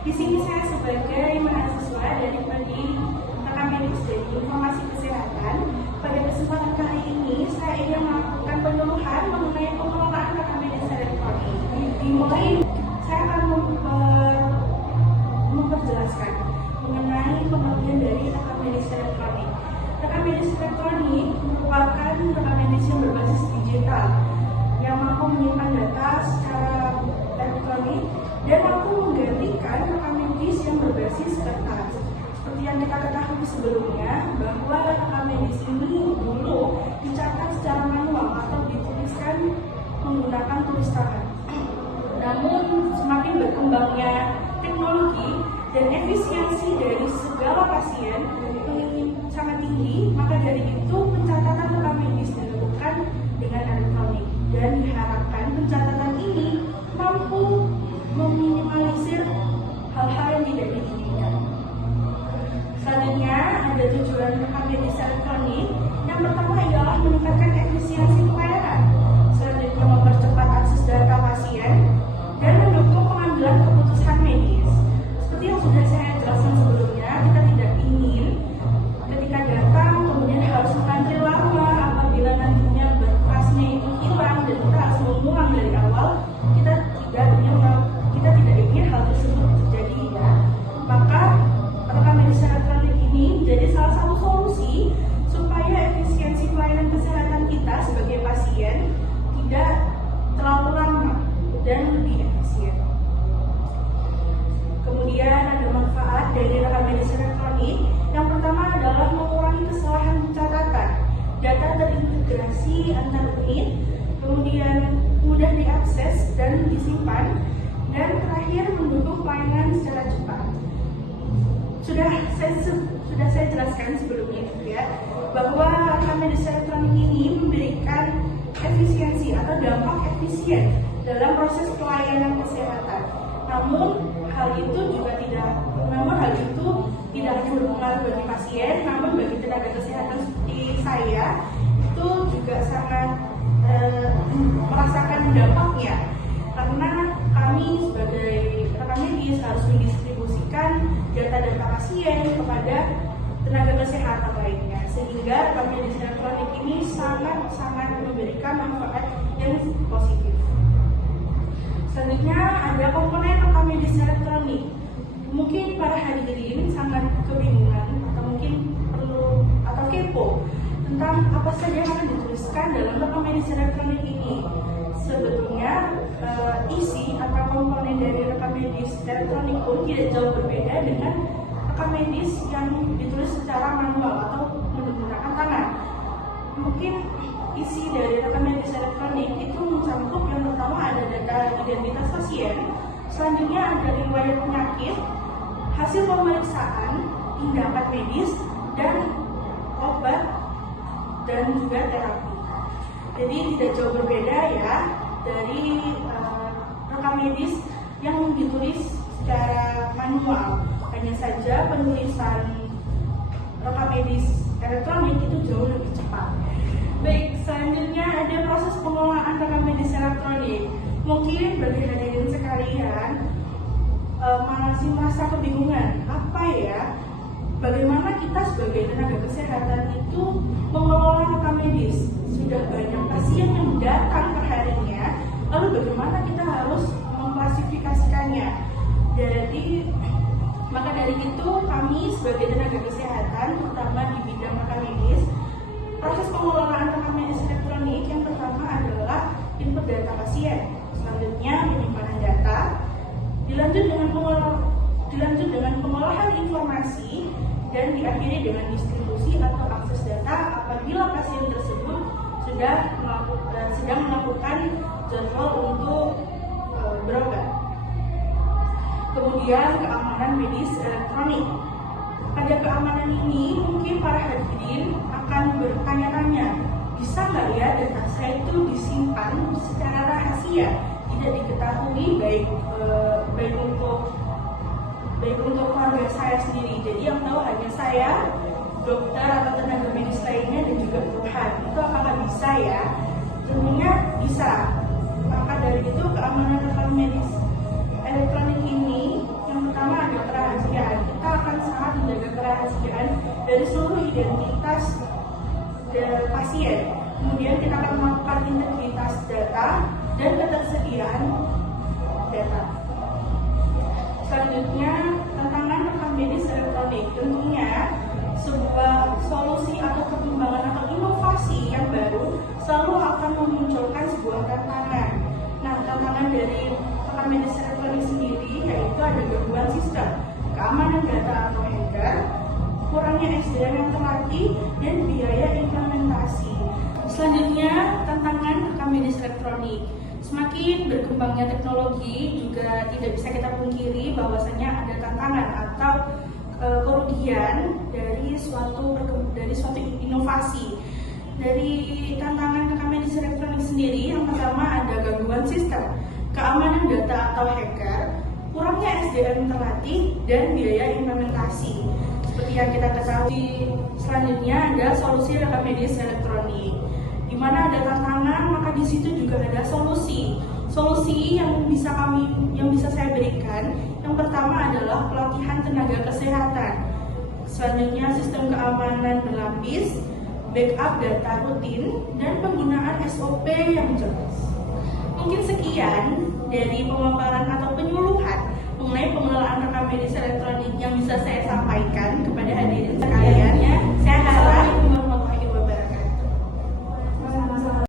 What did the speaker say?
Di sini saya sebagai mahasiswa dari Prodi Rekam Medis dan Informasi Kesehatan. Pada kesempatan kali ini saya ingin melakukan penyuluhan mengenai pengelolaan rekam medis elektronik. Dimulai saya akan memperjelaskan mengenai pengertian dari rekam medis elektronik. Rekam medis elektronik merupakan rekam medis yang berbasis digital yang mampu menyimpan data secara elektronik dan mampu menggantikan rekam medis yang berbasis kertas. Seperti yang kita ketahui sebelumnya, bahwa rekam medis ini dulu dicatat secara manual atau dituliskan menggunakan tulis tangan. Namun semakin berkembangnya teknologi dan efisiensi dari segala pasien sangat tinggi, maka dari itu pencatatan rekam medis dilakukan dengan elektronik dan diharapkan pencatatan ini mampu meminimalisir hal-hal yang tidak diinginkan. Selanjutnya ada tujuan rekam medis elektronik. Yang pertama ialah meningkatkan efisiensi pelayanan. Selanjutnya mempercepat akses data pasien dan mendukung pengambilan keputusan medis. Seperti yang sudah saya jelaskan sebelumnya, kita tidak ingin ketika datang kemudian harus mengantri lama apabila nantinya berkasnya itu hilang dan kita harus mengulang dari awal. Kita tidak ingin hal tersebut terjadi, ya. Maka rekam medis elektronik ini menjadi salah satu solusi supaya efisiensi pelayanan kesehatan kita sebagai pasien tidak terlalu lama dan lebih efisien. Kemudian ada manfaat dari rekam medis elektronik. Yang pertama adalah mengurangi kesalahan pencatatan. Data terintegrasi antar unit, kemudian mudah diakses dan disimpan, dan terakhir mendukung pelayanan secara cepat. Sudah saya jelaskan sebelumnya juga bahwa rekam medis elektronik ini memberikan efisiensi atau dampak efisien dalam proses pelayanan kesehatan. Namun hal itu tidak hanya berpengaruh bagi pasien, namun bagi tenaga kesehatan seperti saya itu juga sangat merasakan dampaknya, karena kami sebagai rekam medis harus mendistribusikan data-data pasien kepada tenaga kesehatan lainnya, sehingga rekam medis elektronik ini sangat memberikan manfaat yang positif. Selanjutnya ada komponen rekam medis elektronik. Mungkin para hadirin sangat kebingungan atau mungkin perlu atau kepo tentang apa saja yang akan dituliskan dalam rekam medis elektronik ini. Sebetulnya isi atau komponen dari rekam medis elektronik pun tidak jauh berbeda dengan rekam medis yang ditulis secara manual atau menggunakan tangan. Mungkin isi dari rekam medis elektronik itu mencakup yang pertama ada data identitas pasien, selanjutnya ada riwayat penyakit, hasil pemeriksaan, tindakan medis, dan obat dan juga terapi. Jadi tidak jauh berbeda ya dari rekam medis yang ditulis secara manual. Hanya saja penulisan rekam medis elektronik itu jauh lebih cepat. Baik, selanjutnya ada proses pengelolaan rekam medis elektronik. Mungkin bagi hadirin sekalian masih merasa kebingungan, apa ya? Bagaimana kita sebagai tenaga kesehatan itu mengelola rekam medis? Sudah banyak pasien yang datang perharinya, lalu bagaimana kita harus mengklasifikasikannya? Jadi, maka dari itu kami sebagai tenaga kesehatan, terutama di bidang rekam medis, proses pengelolaan rekam medis elektronik yang pertama adalah input data pasien, selanjutnya penyimpanan data, dilanjut dengan pengolahan informasi, dan diakhiri dengan distribusi atau akses data apabila pasien tersebut sedang melakukan jadwal untuk berobat. Kemudian keamanan medis elektronik. Pada keamanan ini mungkin para hadirin akan bertanya-tanya, bisa nggak ya data saya itu disimpan secara rahasia, tidak diketahui baik untuk keluarga saya sendiri. Jadi yang tahu hanya saya, dokter atau tenaga medis lainnya, dan juga Tuhan. Itu apakah bisa ya? Tentunya bisa. Maka dari itu keamanan rekam medis elektronik ini yang pertama dari rekam medis elektronik sendiri yaitu ada gangguan sistem, keamanan data atau hacker, kurangnya SDM yang terlatih, dan biaya implementasi. Selanjutnya, tantangan rekam medis elektronik. Semakin berkembangnya teknologi juga tidak bisa kita pungkiri bahwasanya ada tantangan atau kerugian dari suatu inovasi. Dari tantangan rekam medis elektronik sendiri, yang pertama ada gangguan sistem, keamanan data atau hacker, kurangnya SDM terlatih, dan biaya implementasi. Seperti yang kita ketahui, selanjutnya ada solusi rekam medis elektronik. Di mana ada tantangan, maka di situ juga ada solusi. Solusi yang bisa saya berikan, yang pertama adalah pelatihan tenaga kesehatan. Selanjutnya sistem keamanan berlapis, backup data rutin, dan penggunaan SOP yang jelas. Mungkin sekian dari pemaparan atau penyuluhan mengenai pengelolaan rekam medis elektronik yang bisa saya sampaikan.